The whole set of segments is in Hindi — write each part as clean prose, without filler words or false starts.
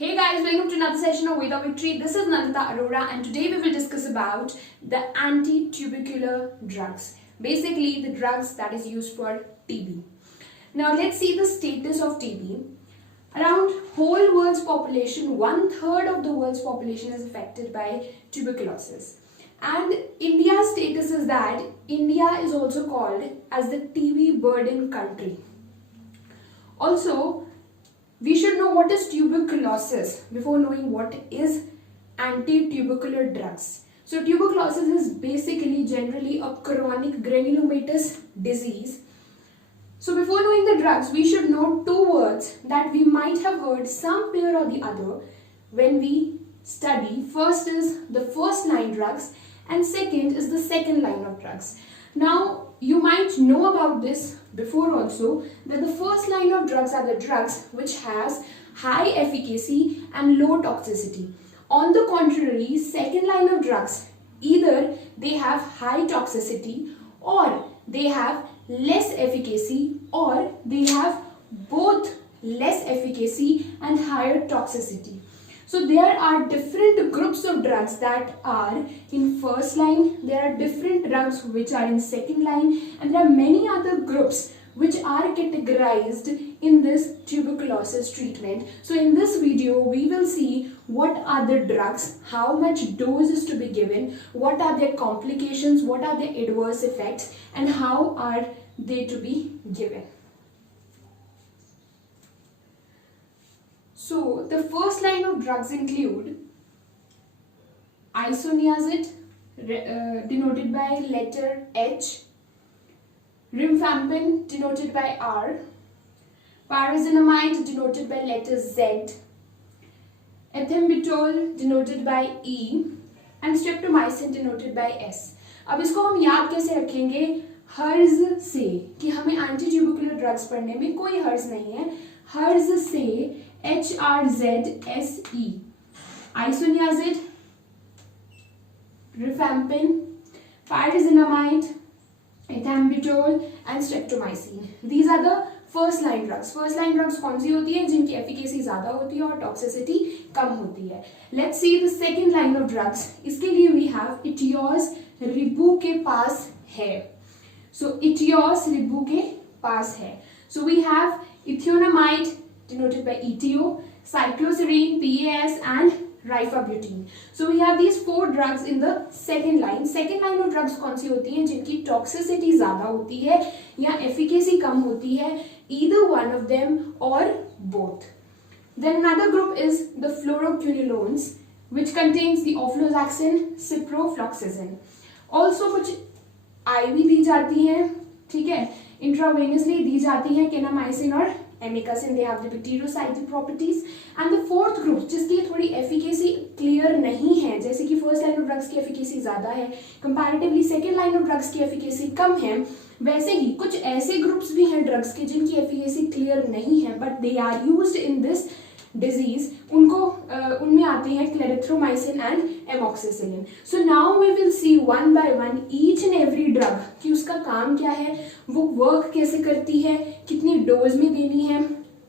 Hey guys, welcome to another session of Veda Victory. This is Nandita Arora and today we will discuss about the anti-tubercular drugs. Basically the drugs that is used for TB. Now let's see the status of TB. Around whole world's population, 1/3 of the world's population is affected by tuberculosis. And India's status is that India is also called as the TB burden country. Also, we should know what is tuberculosis before knowing what is anti-tubercular drugs. So tuberculosis is basically generally a chronic granulomatous disease. So before knowing the drugs, we should know two words that we might have heard somewhere or the other when we study. First is the first line drugs and second is the second line of drugs. Now, you might know about this before also that the first line of drugs are the drugs which has high efficacy and low toxicity. On the contrary, second line of drugs, either they have high toxicity or they have less efficacy or they have both less efficacy and higher toxicity. So there are different groups of drugs that are in first line, there are different drugs which are in second line, and there are many other groups which are categorized in this tuberculosis treatment. So in this video, we will see what are the drugs, how much dose is to be given, what are their complications, what are their adverse effects, and how are they to be given. So the first line of drugs include isoniazid, denoted by letter H, rifampin, denoted by R, pyrazinamide, denoted by letter Z, ethambutol, denoted by E, and streptomycin, denoted by S. अब इसको हम याद कैसे रखेंगे? हर्ज से, कि हमें एंटी ट्यूबरकुलर ड्रग्स पढ़ने में कोई हर्ज नहीं है. हर्ज से HRZSE, isoniazid, rifampin, pyrazinamide, ethambutol and streptomycin. These are the first line drugs. First line drugs कौन सी होती है? जिनकी efficacy ज़्यादा होती है और toxicity कम होती है. Let's see the second line of drugs. इसके लिए we have Itios रिबू के पास है. So Itios रिबू के पास है. So we have ethionamide, denoted by ETO, cycloserine, PAS and rifabutin. So we have these four drugs in the second line. Second line of drugs कौन सी होती हैं? जिनकी toxicity ज़्यादा होती है या efficacy कम होती है, either one of them or both. Then another group is the fluoroquinolones, which contains the ofloxacin, ciprofloxacin. Also कुछ IV दी जाती हैं, ठीक है, intravenously दी जाती हैं केनामाइसिन और amikacin. They have the bactericidal properties. And the fourth group जिसकी थोड़ी efficacy clear नहीं है, जैसे कि first line of drugs की efficacy ज़्यादा है, comparatively second line of drugs की efficacy कम है, वैसे ही कुछ ऐसे groups भी हैं drugs के जिनकी efficacy clear नहीं है but they are used in this disease. उनमें आते हैं clarithromycin and amoxicillin. So now we will see one by one each and every drug कि उसका काम क्या है, वो work कैसे करती है, कितनी डोज में देनी है,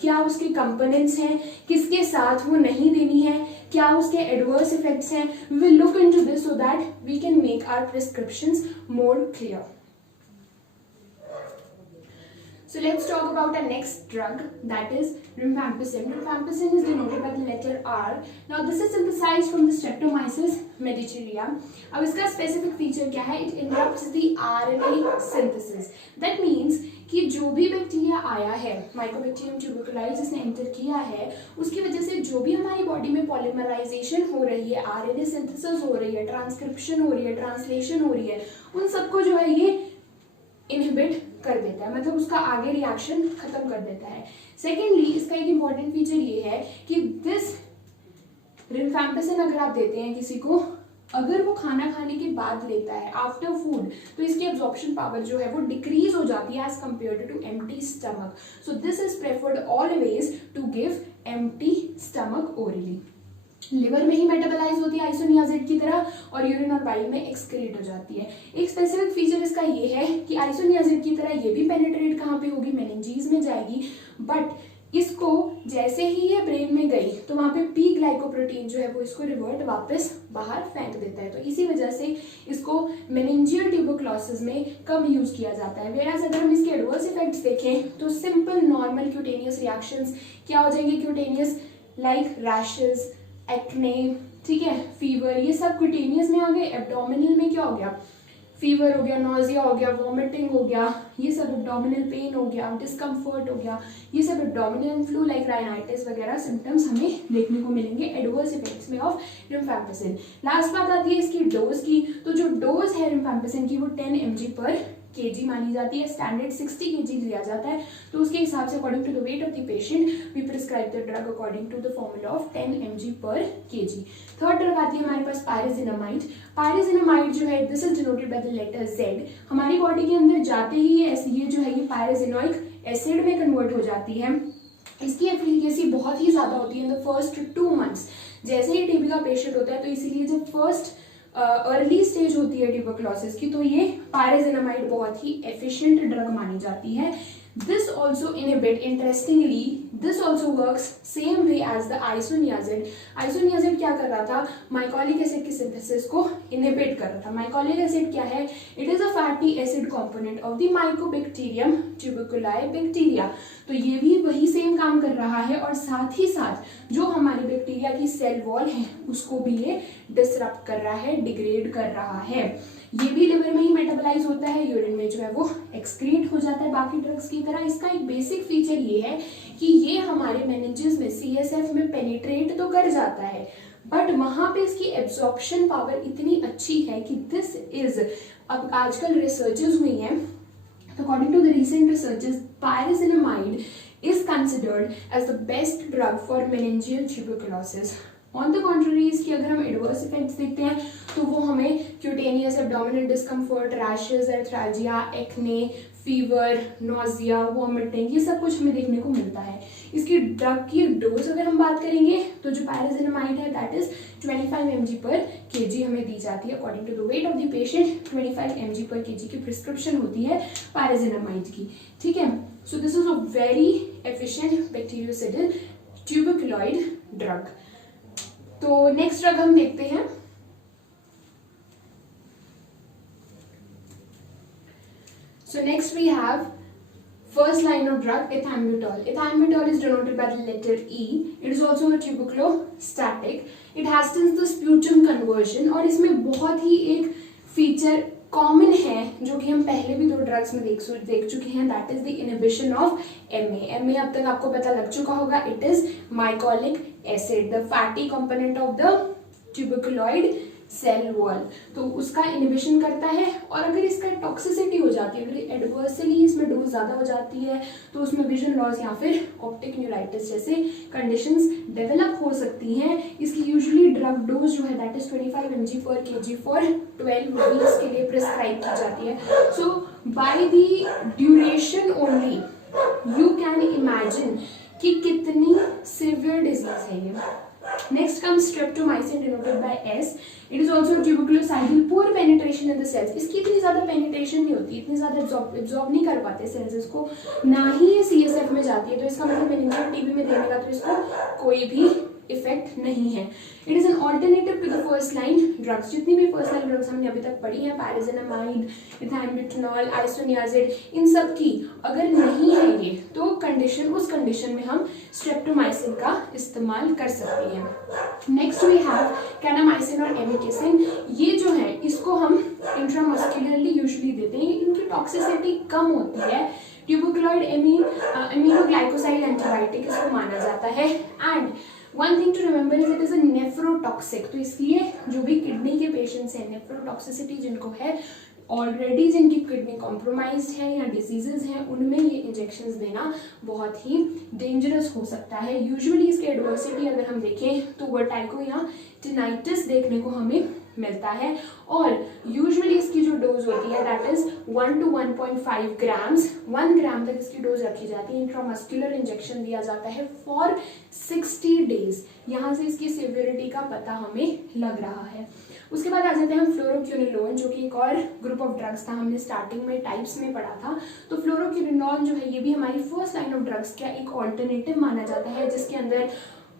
क्या उसके कंपोनेंट्स हैं, किसके साथ वो नहीं देनी है, क्या उसके एडवर्स इफेक्ट्स हैं. We will look into this so that we can make our prescriptions more clear. So let's talk about our next drug, that is rifampicin. Rifampicin is denoted by the letter R. Now this is synthesized from the Streptomyces medicaria. अब इसका specific feature क्या है? It interrupts the RNA synthesis. That means कि जो भी बैक्टीरिया आया है, माइकोबैक्टीरियम ट्यूबरकुलोसिस जिसने एंटर किया है, उसकी वजह से जो भी हमारी बॉडी में पॉलीमराइजेशन हो रही है, आरएनए सिंथेसिस हो रही है, ट्रांसक्रिप्शन हो रही है, ट्रांसलेशन हो रही है, उन सबको जो है ये इनहिबिट कर देता है, मतलब उसका आगे रिएक्शन खत्म कर देता है. सेकेंडली इसका एक इम्पॉर्टेंट फीचर ये है कि दिस रिफैम्पिसिन अगर आप देते हैं किसी को, अगर वो खाना खाने के बाद लेता है आफ्टर फूड, तो इसकी एब्जॉर्प्शन पावर जो है वो डिक्रीज हो जाती है as compared to empty stomach. So this is preferred always to give empty stomach orally. Liver में ही मेटाबोलाइज होती है आइसोनियाजिड की तरह और यूरिन और बाइल में एक्सक्रीट हो जाती है. एक स्पेसिफिक फीचर इसका ये है कि आइसोनियाजिड की तरह ये भी पेनिट्रेट कहाँ पे होगी, मेनिंजीज में जाएगी, बट इसको जैसे ही ये ब्रेन में गई तो वहाँ पे पी ग्लाइकोप्रोटीन जो है वो इसको रिवर्ट वापस बाहर फेंक देता है, तो इसी वजह से इसको मेनिंजियल ट्यूबरक्लोसिस में कम यूज किया जाता है। वेराज अगर हम इसके एडवर्स इफेक्ट्स देखें तो सिंपल नॉर्मल क्यूटेनियस रिएक्शंस क्या हो जाएंगे क्यूटेनियस, लाइक रैशेस, एक्ने, ठीक है, फीवर, ये सब क्यूटेनियस में आ गए। एब्डोमिनल में क्या हो गया, फीवर हो गया, नोजिया हो गया, वॉमिटिंग हो गया, ये सब एब्डोमिनल पेन हो गया, डिस्कम्फर्ट हो गया, ये सब एब्डोमिनल फ्लू लाइक राइनाइटिस वगैरह सिम्टम्स हमें देखने को मिलेंगे एडवर्स इफेक्ट्स में ऑफ रिम्फैम्पिसिन। लास्ट बात आती है इसकी डोज की, तो जो डोज है रिम्फैम्पिसिन की वो 10 mg पर kg मानी जाती है। स्टैंडर्ड 60 kg लिया जाता है, तो उसके हिसाब से according to the weight of the patient we prescribe the drug according to the formula of 10 mg पर kg। थर्ड ड्रग आती है हमारे पास पायरेजिनामाइड। पायरेजिनामाइड जो है this is denoted by the letter Z। हमारी बॉडी के अंदर जाते ही ये जो है ये पायरेजिनोइक एसिड में कन्वर्ट हो जाती है। इसकी एफिकेसी बहुत ही ज्यादा होती है इन द फर्स्ट 2 months। जैसे ही टीबी का पेशेंट होता है तो इसीलिए जब फर्स्ट अर्ली स्टेज होती है ट्यूबरक्लोसिस की तो ये पायरेजिनामाइड बहुत ही एफिशिएंट ड्रग मानी जाती है। This also inhibit, interestingly, this also works same way as the isoniazid। isoniazid क्या कर रहा था, माइकोलिक एसिड की सिंथेसिस को इनहिबिट कर रहा था। माइकोलिक एसिड क्या है, it is a fatty acid component of the mycobacterium tuberculae bacteria. तो ये भी वही सेम काम कर रहा है और साथ ही साथ जो हमारी बैक्टीरिया की सेल वॉल है उसको भी ये डिसरप्ट कर रहा है, डिग्रेड कर रहा है। ये भी लिवर में ही मेटाबोलाइज होता है, यूरिन में जो है वो एक्सक्रीट हो जाता है बाकी ड्रग्स की तरह। इसका एक बेसिक फीचर ये है कि ये हमारे मेनिंजेस में CSF में पेनिट्रेट तो कर जाता है बट वहां पे इसकी एब्जॉर्प्शन पावर इतनी अच्छी है कि दिस इज, अब आजकल रिसर्चेस हुई हैं, according to the recent researches pyrazinamide is considered as the best drug for meningeal tuberculosis। On the contrary इसकी अगर हम एडवर्स इफेक्ट्स देखते हैं तो वो हमें cutaneous abdominal discomfort, rashes, arthralgia, acne, fever, nausea, vomiting, ये सब कुछ हमें देखने को मिलता है। इसकी ड्रग की डोज अगर हम बात करेंगे तो जो पायरेजिनामाइड है दैट इज 25 mg पर kg हमें दी जाती है according to the weight of the patient. 25 mg पर kg की प्रिस्क्रिप्शन होती है पायरेजिनामाइड की, ठीक है। So this is a very efficient bactericidal tuberculoid drug. तो नेक्स्ट ड्रग हम देखते हैं, so next we have first line of drug ethambutol। ethambutol is denoted by the letter E। it is also a tuberculostatic। it hastens the sputum conversion और इसमें बहुत ही एक फीचर कॉमन है जो कि हम पहले भी 2 ड्रग्स में देख चुके हैं, that is the inhibition of MA। अब तक आपको पता लग चुका होगा, it is mycolic acid, the fatty component of the tuberculoid cell wall, तो उसका इनहिबिशन करता है। और अगर इसका टॉक्सिसिटी हो जाती है, अगर एडवर्सली इसमें डोज ज्यादा हो जाती है तो उसमें विजन लॉस या फिर ऑप्टिक न्यूराइटिस जैसे कंडीशंस डेवलप हो सकती हैं। इसकी यूजुअली ड्रग डोज जो है दैट इज 25 mg पर kg फॉर 12 वीक्स के लिए प्रिस्क्राइब की जाती है। So by the duration only you can imagine कि कितनी सिवियर डिजीज है ये। Next comes streptomycin denoted by S। It is also tuberculocidal, poor penetration in the cells। इसकी इतनी ज्यादा पेनिट्रेशन नहीं होती, इतनी ज्यादा एब्जॉर्ब नहीं कर पाते सेल्स इसको, ना ही ये CSF में जाती है, तो इसका मतलब मेनिंजियल टीबी में देने का तो इसको कोई भी इफेक्ट नहीं है। It is an alternative to the first line drugs. जितनी भी फर्स्ट लाइन ड्रग्स हमने अभी तक पढ़ी है, पायरेजिनामाइड, एथैम्बुटोल, आइसोनियाजिड, इन सब की अगर नहीं है ये तो उस कंडीशन में हम स्ट्रेप्टोमाइसिन का इस्तेमाल कर सकते हैं। नेक्स्ट वी हैव कैनामाइसिन और एमिकेसिन। ये जो है इसको हम इंट्रामस्कुलरली यूजुअली देते हैं, इनकी टॉक्सिसिटी कम होती है। ट्यूबरकुलॉइड इम्यूनोग्लाइकोसाइड एंटीबायोटिक इसको माना जाता है। And one thing to remember is it is a nephrotoxic, तो इसलिए जो भी किडनी के पेशेंट्स हैं, नेफ्रोटॉक्सिसिटी जिनको है, ऑलरेडी जिनकी किडनी कॉम्प्रोमाइज्ड है या डिजीजेज हैं, उनमें ये इंजेक्शंस देना बहुत ही डेंजरस हो सकता है। यूजुअली इसके एडवर्सिटी अगर हम देखें तो वर्टाइको या टिनाइटिस देखने को हमें मिलता है। और यूजुअली इसकी जो डोज होती है दैट इज 1 to 1.5 ग्राम्स, 1 ग्राम तक इसकी डोज रखी जाती है। इंट्रामस्कुलर इंजेक्शन दिया जाता है फॉर 60 डेज। यहाँ से इसकी सिवियरिटी का पता हमें लग रहा है। उसके बाद आ जाते हैं हम फ्लोरोक्विनोलोन, जो कि एक और ग्रुप ऑफ ड्रग्स था, हमने स्टार्टिंग में टाइप्स में पढ़ा था। तो फ्लोरोक्विनोलोन जो है ये भी हमारी फर्स्ट लाइन ऑफ ड्रग्स का एक ऑल्टरनेटिव माना जाता है, जिसके अंदर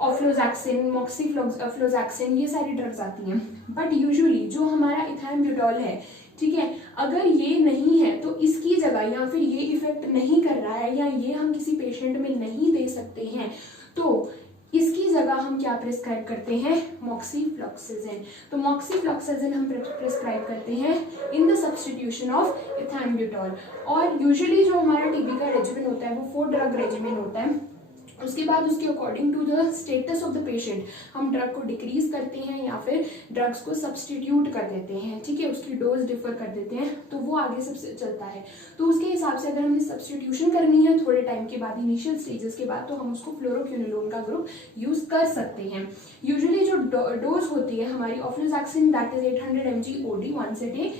ऑफ्लोजैक्सिन, मॉक्सीफ्लोजैक्सिन ये सारी ड्रग्स आती हैं। बट यूजुअली जो हमारा इथैम्ब्यूटॉल है, ठीक है, अगर ये नहीं है तो इसकी जगह या फिर ये इफेक्ट नहीं कर रहा है या ये हम किसी पेशेंट में नहीं दे सकते हैं, तो इसकी जगह हम क्या प्रिस्क्राइब करते हैं, मॉक्सीफ्लॉक्सासिन। तो मॉक्सीफ्लॉक्सासिन हम प्रिस्क्राइब करते हैं इन द सब्स्टिट्यूशन ऑफ इथैम्ब्यूटॉल। और यूजुअली जो हमारा टीबी का रेजिमेंट होता है वो 4 ड्रग रेजिमेंट होता है। उसके बाद उसके according to the status of the patient हम ड्रग को डिक्रीज करते हैं या फिर ड्रग्स को सब्स्टिट्यूट कर देते हैं, ठीक है, उसकी डोज डिफर कर देते हैं, तो वो आगे सबसे चलता है। तो उसके हिसाब से अगर हमें सब्स्टिट्यूशन करनी है थोड़े टाइम के बाद, इनिशियल स्टेजेस के बाद, तो हम उसको फ्लोरोक्विनोलोन का ग्रुप यूज कर सकते हैं। यूजुअली जो डोज होती है हमारी ofloxacin that is 800 mg OD once a day.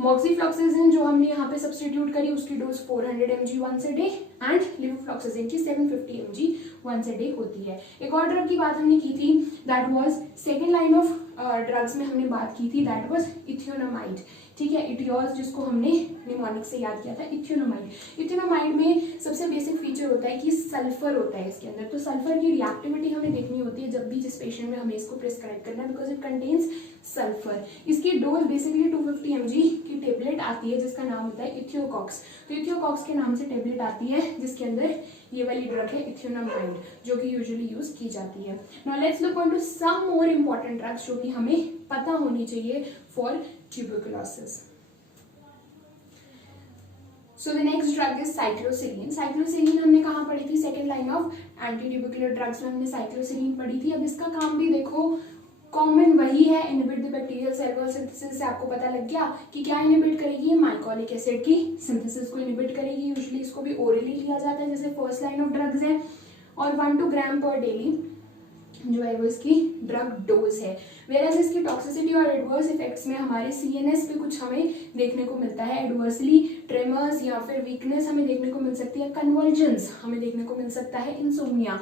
Moxifloxacin जो हमने यहाँ पे सब्स्टिट्यूट करी उसकी dose 400 mg once a day and levofloxacin की 750 mg वंस अ डे होती है। एक और ड्रग की बात हमने की थी, that was second line of drugs में हमने बात की थी, दैट वाज इथियोनामाइड, ठीक है, इटियोज, जिसको हमने निमोनिक से याद किया था, इथियोनामाइड। इथियोनामाइड में सबसे बेसिक फीचर होता है कि सल्फर होता है इसके अंदर। तो सल्फर की रिएक्टिविटी हमें देखनी होती है जब भी जिस पेशेंट में हमें इसको प्रिस्क्राइब करना है, बिकॉज इट कंटेन्स सल्फर। इसकी डोज बेसिकली 250 mg की टेबलेट आती है जिसका नाम होता है इथियोकॉक्स। तो इथियोकॉक्स के नाम से टेबलेट आती है जिसके अंदर ये वाली ड्रग है इथियोनामाइड, जो कि यूजुअली यूज की जाती है। Now let's look on to some more important drugs जो कि हमें पता होनी चाहिए for tuberculosis. So the next drug is cycloserine. Cycloserine हमने कहाँ पढ़ी थी, second line of anti tubercular drugs में हमने साइक्लोसिलीन पढ़ी थी। अब इसका काम भी देखो कॉमन वही है, inhibit the bacterial cell wall synthesis. से आपको पता लग गया कि क्या इनहिबिट करेगी, माइकोलिक एसिड की सिंथेसिस को इनहिबिट करेगी। यूजुअली इसको भी ओरली लिया जाता है जैसे फर्स्ट लाइन ऑफ ड्रग्स है। और 1-2 ग्राम पर डेली जो है वो इसकी ड्रग डोज है। वेराज इसकी टॉक्सिसिटी और एडवर्स इफेक्ट्स में हमारे सीएनएस पे कुछ हमें देखने को मिलता है, एडवर्सली ट्रेमर्स या फिर वीकनेस हमें देखने को मिल सकती है, कन्वर्जेंस हमें देखने को मिल सकता है, इंसोम्निया,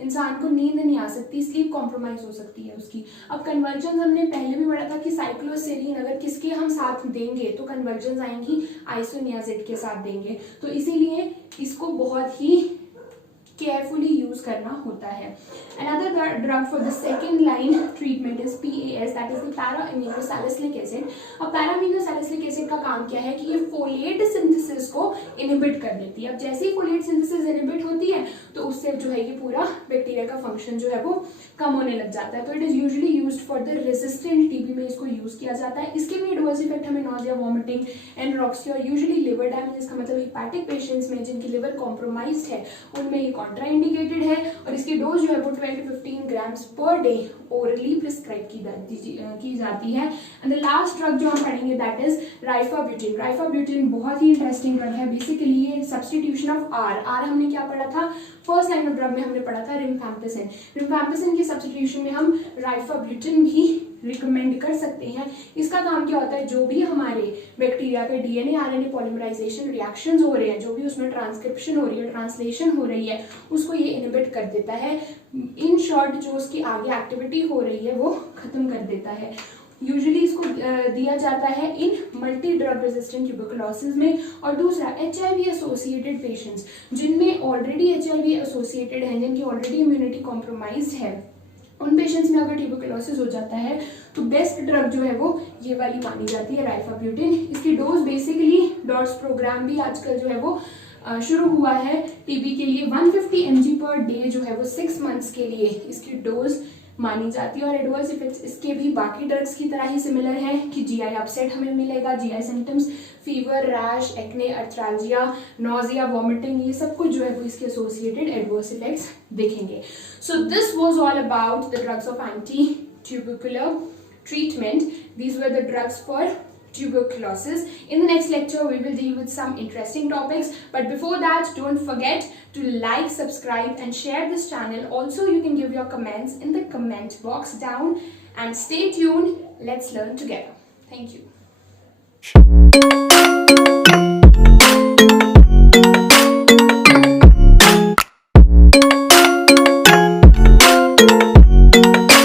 इंसान को नींद नहीं आ सकती, स्लीप कॉम्प्रोमाइज हो सकती है उसकी। अब कन्वर्जेंस हमने पहले भी पढ़ा था कि साइक्लोसेरीन अगर किसके हम साथ देंगे तो कन्वर्जेंस आएंगी, आइसोनियाजिड के साथ देंगे। तो इसीलिए इसको बहुत ही केयरफुली यूज करना होता है। Another drug for the second line treatment is PAS, that is the para-aminosalicylic acid। अब para-aminosalicylic acid का काम क्या है कि ये फोलेट सिंथेसिस को इनहिबिट कर देती है। अब जैसे ही फोलेट सिंथेसिस इनहिबिट होती है तो उससे जो है ये पूरा बैक्टीरिया का फंक्शन जो है वो कम होने लग जाता है। तो it is usually used for the resistant TB में इसको यूज किया जाता है। इसके भी एडवर्स इफेक्ट हमें नॉजिया, वॉमिटिंग, एनोरेक्सिया और यूजुअली लिवर डैमेज, इसका मतलब हिपैटिक पेशेंट्स में जिनकी लिवर कॉम्प्रोमाइज्ड है उनमें ये कॉन्ट्राइंडिकेटेड है। और इसकी डोज जो है वो 12 to 15 grams per day orally prescribe की जाती है। एंड द लास्ट ड्रग जो हम पढ़ेंगे दैट इज राइफाब्यूटिन। राइफाब्यूटिन बहुत ही इंटरेस्टिंग ड्रग है। बेसिकली ये सब्स्टिट्यूशन ऑफ आर हमने क्या पढ़ा था, फर्स्ट लाइन ऑफ ड्रग में हमने पढ़ा था रिम्फैम्पिसिन। रिम्फैम्पिसिन की सब्स्टिट्यूशन में हम राइफाब्यूटिन भी रिकमेंड कर सकते हैं। इसका काम क्या होता है, जो भी हमारे बैक्टीरिया के डीएनए आरएनए पॉलीमराइजेशन रिएक्शंस हो रहे हैं, जो भी उसमें ट्रांसक्रिप्शन हो रही है, ट्रांसलेशन हो रही है, उसको ये इनहिबिट कर देता है। इन शॉर्ट जो उसकी आगे एक्टिविटी हो रही है वो खत्म कर देता है। यूजुअली इसको दिया जाता है इन मल्टी ड्रग रेजिस्टेंट ट्यूबरकुलोसिस में। और दूसरा HIV एसोसिएटेड पेशेंट्स जिनमें ऑलरेडी HIV एसोसिएटेड है, जिनकी ऑलरेडी इम्यूनिटी कॉम्प्रोमाइज्ड है, उन पेशेंट्स में अगर ट्यूबरकुलोसिस हो जाता है तो बेस्ट ड्रग जो है वो ये वाली मानी जाती है, राइफाब्यूटिन। इसकी डोज बेसिकली डॉट्स प्रोग्राम भी आजकल जो है वो शुरू हुआ है टीबी के लिए। 150 mg पर डे जो है वो 6 मंथ्स के लिए इसकी डोज मानी जाती है। और एडवर्स इफेक्ट्स इसके भी बाकी ड्रग्स की तरह ही सिमिलर है कि GI अपसेट हमें मिलेगा, GI symptoms, fever, rash, acne, arthralgia, nausea, vomiting, ये सब कुछ जो है वो इसके एसोसिएटेड एडवर्स इफेक्ट्स देखेंगे। So this was all about the drugs of anti tubercular treatment. These were the drugs for tuberculosis. In the next lecture we will deal with some interesting topics, but before that don't forget to like, subscribe and share this channel. Also you can give your comments in the comment box down, And stay tuned. Let's learn together. Thank you.